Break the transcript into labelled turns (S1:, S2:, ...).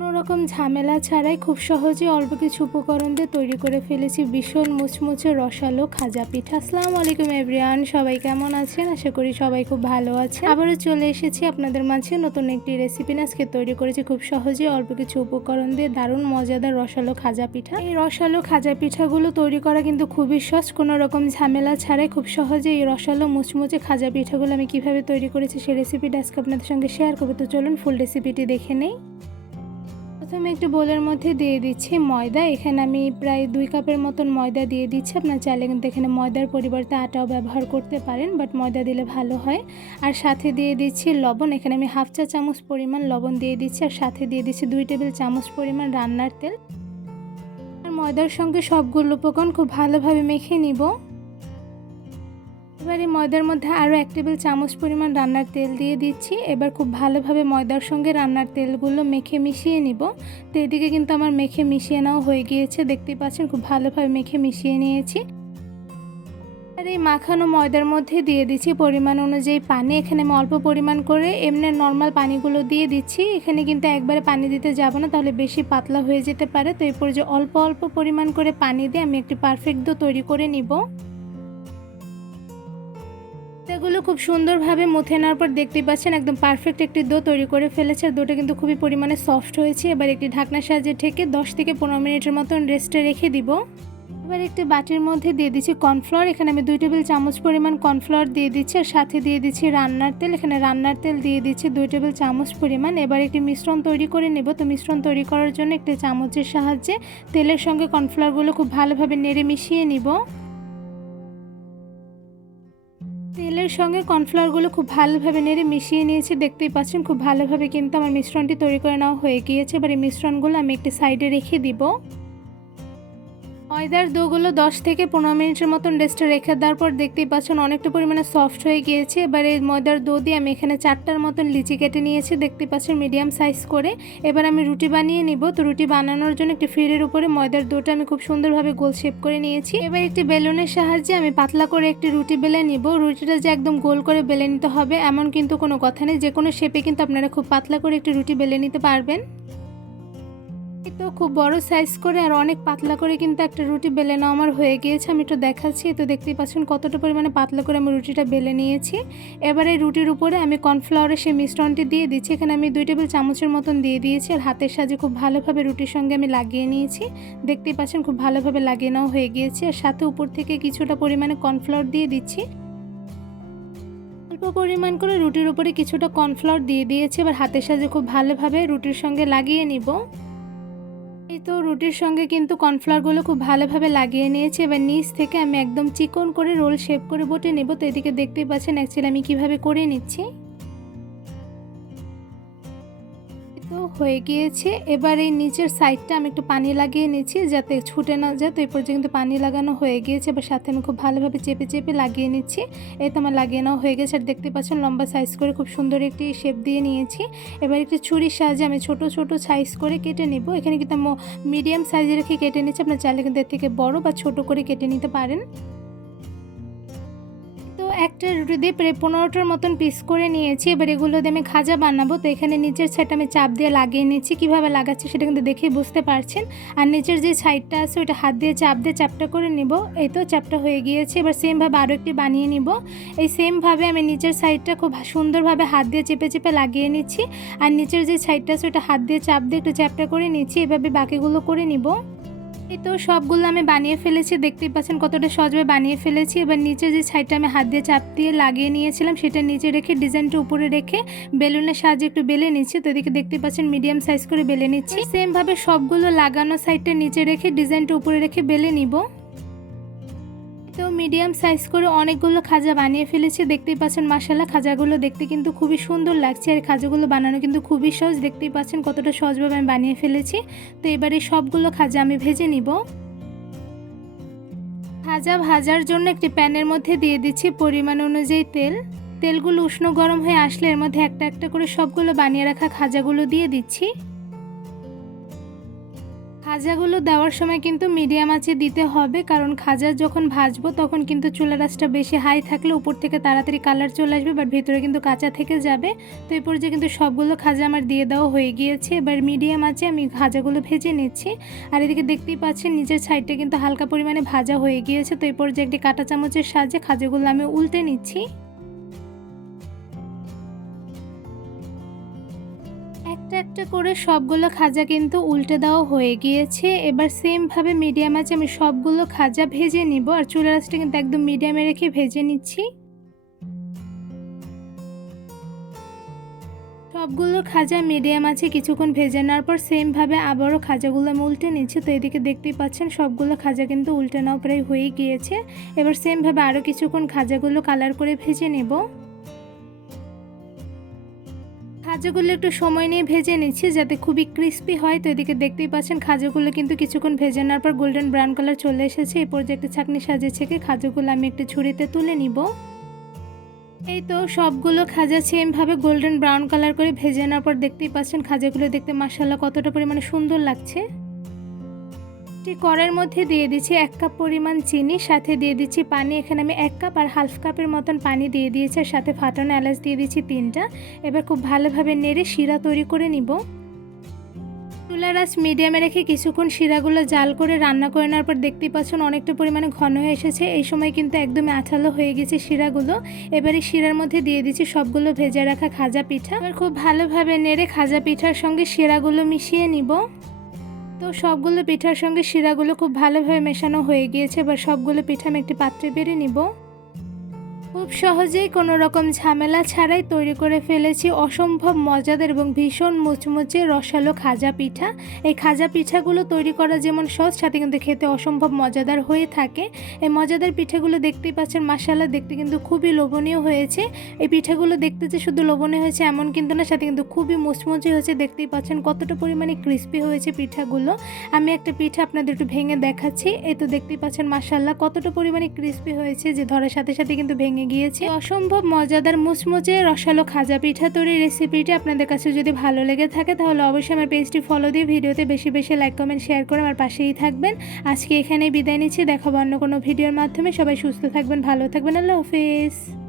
S1: কোনো রকম ঝামেলা ছাড়াই খুব সহজে অল্প কিছু উপকরণ দিয়ে তৈরি করে ফেলেছি ভীষণ মুচমুচে রসালো খাজা পিঠা। আসসালামু আলাইকুম এভরিওয়ান সবাই কেমন আছেন? আশা করি সবাই খুব ভালো আছে আবারও চলে এসেছি আপনাদের মাঝে নতুন একটি রেসিপি আজকে তৈরি করেছি খুব সহজে অল্প কিছু উপকরণ দিয়ে দারুণ মজাদার রসালো খাজা পিঠা। এই রসালো খাজা পিঠাগুলো তৈরি করা কিন্তু খুবই সহজ। কোনো রকম ঝামেলা ছাড়াই খুব সহজে এই রসালো মুচমুচে খাজা পিঠাগুলো আমি কীভাবে তৈরি করেছি সেই রেসিপিটা আজকে আপনাদের সঙ্গে শেয়ার করব। তো চলুন ফুল রেসিপিটি দেখে নেই। প্রথমে একটু বোলের মধ্যে দিয়ে দিচ্ছি ময়দা। এখানে আমি প্রায় দুই কাপের মতন ময়দা দিয়ে দিচ্ছি। আপনার চাইলে কিন্তু এখানে ময়দার পরিবর্তে আটাও ব্যবহার করতে পারেন বাট ময়দা দিলে ভালো হয়। আর সাথে দিয়ে দিচ্ছি লবণ। এখানে আমি হাফ চা চামচ পরিমাণ লবণ দিয়ে দিচ্ছি। আর সাথে দিয়ে দিচ্ছি দুই টেবিল চামচ পরিমাণ রান্নার তেল। আর ময়দার সঙ্গে সবগুলো উপকরণ খুব ভালোভাবে মেখে নিব। এবার এই ময়দার মধ্যে আরও এক টেবিল চামচ পরিমাণ রান্নার তেল দিয়ে দিচ্ছি। এবার খুব ভালোভাবে ময়দার সঙ্গে রান্নার তেলগুলো মেখে মিশিয়ে নিব। তো এদিকে কিন্তু আমার মেখে মিশিয়ে নেওয়া হয়ে গিয়েছে। দেখতেই পাচ্ছেন খুব ভালোভাবে মেখে মিশিয়ে নিয়েছি। আর এই মাখানো ময়দার মধ্যে দিয়ে দিচ্ছি পরিমাণ অনুযায়ী পানি। এখানে আমি অল্প পরিমাণ করে এমনি নর্মাল পানিগুলো দিয়ে দিচ্ছি। এখানে কিন্তু একবারে পানি দিতে যাব না, তাহলে বেশি পাতলা হয়ে যেতে পারে। তো এরপর যে অল্প অল্প পরিমাণ করে পানি দিয়ে আমি একটি পারফেক্ট দো তৈরি করে নিব। এগুলো খুব সুন্দরভাবে মুথে নেওয়ার পর দেখতে পাচ্ছেন একদম পারফেক্ট একটি দো তৈরি করে ফেলেছে। আর দোটা কিন্তু খুবই পরিমাণে সফট হয়েছে। এবার একটি ঢাকনার সাহায্যে ঠেকে দশ থেকে পনেরো মিনিটের মতন রেস্টে রেখে দিব। এবার একটি বাটির মধ্যে দিয়ে দিচ্ছি কর্নফ্লাওয়ার এখানে আমি দুই টেবিল চামচ পরিমাণ কর্নফ্লাওয়ার দিয়ে দিচ্ছি আর সাথে দিয়ে দিচ্ছি রান্নার তেল। এখানে রান্নার তেল দিয়ে দিচ্ছি দুই টেবিল চামচ পরিমাণ। এবার একটি মিশ্রণ তৈরি করে নেব। তো মিশ্রণ তৈরি করার জন্য একটি চামচের সাহায্যে তেলের সঙ্গে কর্নফ্লাওয়ারগুলো খুব ভালোভাবে নেড়ে মিশিয়ে নিব। তেলের সঙ্গে কর্নফ্লাওয়ারগুলো খুব ভালোভাবে নেড়ে মিশিয়ে নিয়েছি। দেখতেই পাচ্ছেন, খুব ভালোভাবে কিন্তু আমার মিশ্রণটি তৈরি করে নেওয়া হয়ে গিয়েছে। এবার এই মিশ্রণগুলো আমি একটি সাইডে রেখে দিব। ময়দার দোগুলো দশ থেকে পনেরো মিনিটের মতন রেস্টে রেখে দেওয়ার পর দেখতেই পাচ্ছেন অনেকটা পরিমাণে সফট হয়ে গিয়েছে। এবার এই ময়দার দো দিয়ে আমি এখানে চারটার মতন লিচি কেটে নিয়েছি, দেখতেই পাচ্ছেন মিডিয়াম সাইজ করে। এবার আমি রুটি বানিয়ে নিব। তো রুটি বানানোর জন্য একটি ফিরের উপরে ময়দার দোটা আমি খুব সুন্দরভাবে গোল শেপ করে নিয়েছি। এবার একটি বেলুনের সাহায্যে আমি পাতলা করে একটি রুটি বেলে নিব। রুটিটা যে একদম গোল করে বেলে নিতে হবে এমন কিন্তু কোনো কথা নেই। যে কোনো শেপে কিন্তু আপনারা খুব পাতলা করে একটি রুটি বেলে নিতে পারবেন। তো খুব বড় সাইজ করে আর অনেক পাতলা করে কিন্তু একটা রুটি বেলে নেওয়া আমার হয়ে গিয়েছে, আমি একটু দেখাচ্ছি। তো দেখতেই পাচ্ছেন কতটা পরিমাণে পাতলা করে আমি রুটিটা বেলে নিয়েছি। এবারে রুটির উপরে আমি কর্নফ্লাওয়ারের সেই মিশ্রণটি দিয়ে দিচ্ছি, এখানে আমি দুই টেবিল চামচের মতন দিয়ে দিয়েছি আর হাতের সাহায্যে খুব ভালোভাবে রুটির সঙ্গে আমি লাগিয়ে নিয়েছি। দেখতেই পাচ্ছেন খুব ভালোভাবে লাগিয়ে নেওয়া হয়ে গিয়েছে আর সাথে উপর থেকে কিছুটা পরিমাণে কর্নফ্লাওয়ার দিয়ে দিচ্ছি। অল্প পরিমাণ করে রুটির উপরে কিছুটা কর্নফ্লাওয়ার দিয়ে দিয়েছি, এবার হাতের সাহায্যে খুব ভালোভাবে রুটির সঙ্গে লাগিয়ে নিব। এই তো রুটির সঙ্গে কিন্তু কর্নফ্লাওয়ারগুলো খুব ভালোভাবে লাগিয়ে নিয়েছি। এবার নিচ থেকে আমি একদম চিকন করে রোল শেপ করে বটে নেব। তো এদিকে দেখতেই পাচ্ছেন অ্যাকচুয়ালি আমি কীভাবে করে নিচ্ছি। হয়ে গিয়েছে। এবার এই নিচের সাইডটা আমি একটু পানি লাগিয়ে নিচ্ছি যাতে ছুটে না যায়। তো এই পর্যন্ত পানি লাগানো হয়ে গিয়েছে, এবার সাথে আমি খুব ভালোভাবে চেপে চেপে লাগিয়ে নিচ্ছি। এই তো আমার লাগিয়ে নেওয়া হয়ে গেছে। আর দেখতে পাচ্ছেন লম্বা সাইজ করে খুব সুন্দর একটি শেপ দিয়ে নিয়েছি। এবার একটি ছুরির সাহায্যে আমি ছোট ছোট সাইজ করে কেটে নেব। এখানে কিন্তু মিডিয়াম সাইজে রেখে কেটে নিচ্ছি। আপনার চাইলে কিন্তু এর থেকে বড় বা ছোট করে কেটে নিতে পারেন। একটা রুটি দিয়ে প্রায় পনেরোটার মতন পিস করে নিয়েছি। এবার এগুলো দিয়ে আমি খাজা বানাবো। তো এখানে নিচের সাইডটা আমি চাপ দিয়ে লাগিয়ে নিচ্ছি কীভাবে লাগাচ্ছি সেটা কিন্তু দেখেই বুঝতে পারছেন। আর নিচের যে সাইডটা আছে ওটা হাত দিয়ে চাপ দিয়ে চাপটা করে নিব। এই তো চাপটা হয়ে গিয়েছে। এবার সেমভাবে আরও একটি বানিয়ে নিব। এই সেমভাবে আমি নিচের সাইডটা খুব সুন্দরভাবে হাত দিয়ে চেপে চেপে লাগিয়ে নিচ্ছি। আর নিচের যে সাইডটা আছে ওটা হাত দিয়ে চাপ দিয়ে একটু চ্যাপটা করে নিচ্ছি। এভাবে বাকিগুলো করে নিব। এই তো সবগুলো আমি বানিয়ে ফেলেছি, দেখতেই পাচ্ছেন কতটা সহজভাবে বানিয়ে ফেলেছি। এবার নিচে যে সাইডটা আমি হাত দিয়ে চাপ দিয়ে লাগিয়ে নিয়েছিলাম, সেটা নিচে রেখে ডিজাইনটা উপরে রেখে বেলুনের সাহায্যে একটু বেলে নিচ্ছি। তো এদিকে দেখতে পাচ্ছেন মিডিয়াম সাইজ করে বেলে নিচ্ছি। সেমভাবে সবগুলো লাগানো সাইডটা নিচে রেখে ডিজাইনটা উপরে রেখে বেলে নিব। তো মিডিয়াম সাইজ করে অনেকগুলো খাজা বানিয়ে ফেলেছি। দেখতেই পাচ্ছেন মাসালা খাজাগুলো দেখতে কিন্তু খুবই সুন্দর লাগছে আর খাজাগুলো বানানো কিন্তু খুবই সহজ। দেখতেই পাচ্ছেন কতটা সহজভাবে আমি বানিয়ে ফেলেছি। তো এবারে সবগুলো খাজা আমি ভেজে নিব। খাজা ভাজার জন্য একটি প্যানের মধ্যে দিয়ে দিচ্ছি পরিমাণ অনুযায়ী তেল। তেলগুলো উষ্ণ গরম হয়ে আসলে এর মধ্যে একটা একটা করে সবগুলো বানিয়ে রাখা খাজাগুলো দিয়ে দিচ্ছি। খাজাগুলো দেওয়ার সময় কিন্তু মিডিয়াম আঁচে দিতে হবে, কারণ খাজা যখন ভাজবো তখন কিন্তু চুলা আঁচটা বেশি হাই থাকলে উপর থেকে তাড়াতাড়ি কালার চলে আসবে বাট ভিতরে কিন্তু কাঁচা থেকে যাবে। তো এই পর্যায়ে কিন্তু সবগুলো খাজা আমার দিয়ে দেওয়া হয়ে গিয়েছে, এবার মিডিয়াম আঁচে আমি খাজাগুলো ভেজে নিচ্ছি। আর এদিকে দেখতেই পাচ্ছেন নিচের সাইডটা কিন্তু হালকা পরিমাণে ভাজা হয়ে গিয়েছে, তো এই পর্যায়ে একটি কাঁটা চামচের সাহায্যে খাজাগুলো আমি উল্টে নিচ্ছি। একটা করে সবগুলো খাজা কিন্তু উল্টে দেওয়া হয়ে গিয়েছে। এবার সেমভাবে মিডিয়াম আছে, আমি সবগুলো খাজা ভেজে নিব। আর চুলার আঁচটা কিন্তু একদম মিডিয়ামে রেখে ভেজে নিচ্ছি। সবগুলো খাজা মিডিয়াম আছে, কিছুক্ষণ ভেজে নেওয়ার পর সেমভাবে আবারও খাজাগুলো আমি উল্টে নিচ্ছি। তো এদিকে দেখতেই পাচ্ছেন, সবগুলো খাজা কিন্তু উল্টে নেওয়া প্রায় হয়ে গিয়েছে। এবার সেমভাবে আরও কিছুক্ষণ খাজাগুলো কালার করে ভেজে নেব। খাজাগুলো একটু সময় নিয়ে ভেজে নিচ্ছি যাতে খুবই ক্রিস্পি হয়। তো এদিকে দেখতেই পাচ্ছেন খাজাগুলো কিন্তু কিছুক্ষণ ভেজে নেওয়ার পর গোল্ডেন ব্রাউন কালার চলে এসেছে। এরপর যে একটা ছাকনি সাজিয়ে ছেঁকে খাজাগুলো আমি একটু ছুরিতে তুলে নিব। এই তো সবগুলো খাজা সেমভাবে গোল্ডেন ব্রাউন কালার করে ভেজে নেওয়ার পর দেখতেই পাচ্ছেন খাজাগুলো দেখতে মাসাল্লাহ কতটা পরিমাণে সুন্দর লাগছে। একটি কড়াইয়ের মধ্যে দিয়ে দিচ্ছি এক কাপ পরিমাণ চিনি, সাথে দিয়ে দিচ্ছি পানি। এখানে আমি এক কাপ আর হাফ কাপের মতন পানি দিয়ে দিয়েছি আর সাথে ফাটানো এলাচ দিয়ে দিচ্ছি তিনটা। এবার খুব ভালোভাবে নেড়ে শিরা তৈরি করে নিব। চুলার আঁচ মিডিয়ামে রেখে কিছুক্ষণ শিরাগুলো জাল করে রান্না করে নেওয়ার পর দেখতেই পাচ্ছেন অনেকটা পরিমাণে ঘন হয়ে এসেছে। এই সময় কিন্তু একদমই আঠালো হয়ে গেছে শিরাগুলো। এবারে শিরার মধ্যে দিয়ে দিচ্ছি সবগুলো ভেজে রাখা খাজা পিঠা। এবার খুব ভালোভাবে নেড়ে খাজা পিঠার সঙ্গে শিরাগুলো মিশিয়ে নিব। তো সবগুলো পিঠার সঙ্গে শিরাগুলো খুব ভালোভাবে মেশানো হয়ে গিয়েছে, এবার সবগুলো পিঠা আমি একটি পাত্রে বেড়ে নিব। খুব সহজেই কোনো রকম ঝামেলা ছাড়াই তৈরি করে ফেলেছি অসম্ভব মজাদার এবং ভীষণ মুচমুচে রসালো খাজা পিঠা। এই খাজা পিঠাগুলো তৈরি করা যেমন সহজ, সাথে কিন্তু খেতে অসম্ভব মজাদার হয়ে থাকে। এই মজাদার পিঠাগুলো দেখতেই পাচ্ছেন মাসালা দেখতে কিন্তু খুবই লোভনীয় হয়েছে। এই পিঠাগুলো দেখতে যে শুধু লোভনীয় হয়েছে এমন কিন্তু না, সাথে কিন্তু খুবই মুচমুচে হয়েছে। দেখতেই পাচ্ছেন কতটা পরিমাণে ক্রিস্পি হয়েছে পিঠাগুলো। আমি একটা পিঠা আপনাদের একটু ভেঙে দেখাচ্ছি। এই তো দেখতেই পাচ্ছেন মাসাল্লাহ কতটা পরিমাণে ক্রিস্পি হয়েছে যে ধরার সাথে সাথে কিন্তু ভেঙে গিয়েছে। অসম্ভব মজাদার মুচমুচে রসালো খাজা পিঠা তৈরির রেসিপিটি আপনাদের কাছে যদি ভালো লেগে থাকে, তাহলে অবশ্যই আমার পেজটি ফলো দিয়ে ভিডিওতে বেশি বেশি লাইক কমেন্ট শেয়ার করে আমার পাশেই থাকবেন। আজকে এখানেই বিদায় নিচ্ছি। দেখাবো অন্য কোনো ভিডিওর মাধ্যমে। সবাই সুস্থ থাকবেন, ভালো থাকবেন। আল্লাহ হাফিজ।